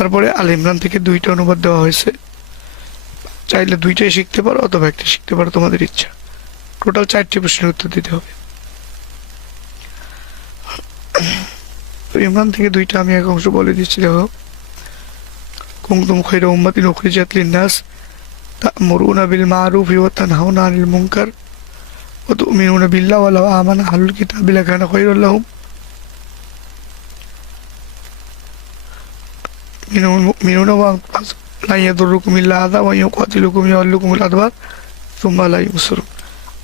তারপরে আল ইমরান থেকে 2টা অনুবাদ দেওয়া হয়েছে, চাইলে 2টাই শিখতে পারো অথবা একটা শিখতে পারো, তোমাদের ইচ্ছা। টোটাল 4টি প্রশ্নের উত্তর দিতে হবে। তো ইমরান থেকে 2টা আমি এক অংশ বলে দিচ্ছি, দেখো। কুনতুম খায়রা উম্মাতিন উখরিজাত লিন-নাস তা'মুরুনা বিল মা'রুফি ওয়া তানহাউনা আনিল মুনকার ওয়া তু'মিনুনা বিল্লাহি ওয়া লাউ আমানা আহলুল কিতাবি লাকানা খায়রাল লাহুম মিনাল মুমিনুনা ওয়া লা ইয়াদুররুকুম ইল্লা আযা ওয়া ইউকাতিলুকুম ইয়াওয়াল্লুকুমুল আদবার সুম্মা লা ইউনসারুন।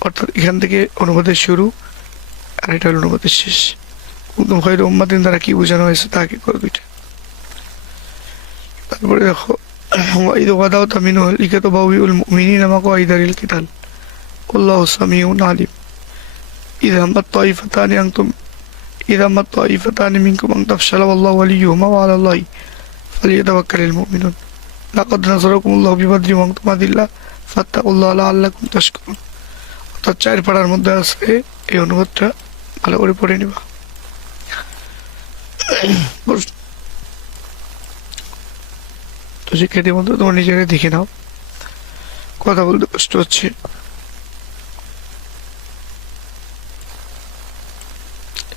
অর্থাৎ এখান থেকে অনুবাদের শুরু আর এটা হলো অনুবাদের শেষ। কুনতুম খায়রা উম্মাতিন দ্বারা কি বোঝানো হয়েছে তা কি করে 2টা। তারপরে দেখো ওয়াইদ গাদাওতা মিন আহলিকা তুবাউইউল মুমিনিনা মাকআইদাল কিতাল আল্লাহু সামিউন আলিম ইযা হাম্মাত তাইফাতানি মিনকুম আন তাফশালা ওয়াল্লাহু ওয়ালিয়্যুহুমা ওয়া আলাল্লাহি ফালিয়াতাওয়াক্কালিল মুমিনুন লাকাদ নাসারাকুমুল্লাহু বিবাদরিন ওয়া আনতুম আযিল্লাহ ফাত্তাকুল্লাহা লাআল্লাকুম তাশকুরুন। অর্থাৎ 4 পারার মধ্যে আছে এই অনুবাদটা, ভালো করে পড়ে নিবা। তো শিক্ষার্থী বন্ধু, তোমার নিজেকে দেখে নাও, কথা বলতে কষ্ট হচ্ছে।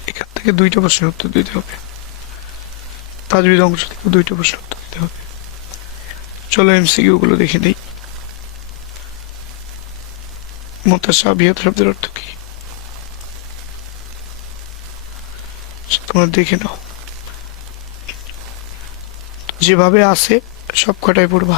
এখান থেকে 2টা প্রশ্নের উত্তর দিতে হবে, তাজবিদ অংশ থেকে 2টা প্রশ্নের উত্তর দিতে হবে। চলো এমসিকিউ গুলো দেখে নেই। মুতাশাবিহাত শব্দের অর্থ কি তোমরা দেখে নাও, যেভাবে আছে সব কটাই পড়বা।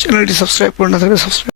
চ্যানেলটি সাবস্ক্রাইব করে না থাকলে সাবস্ক্রাইব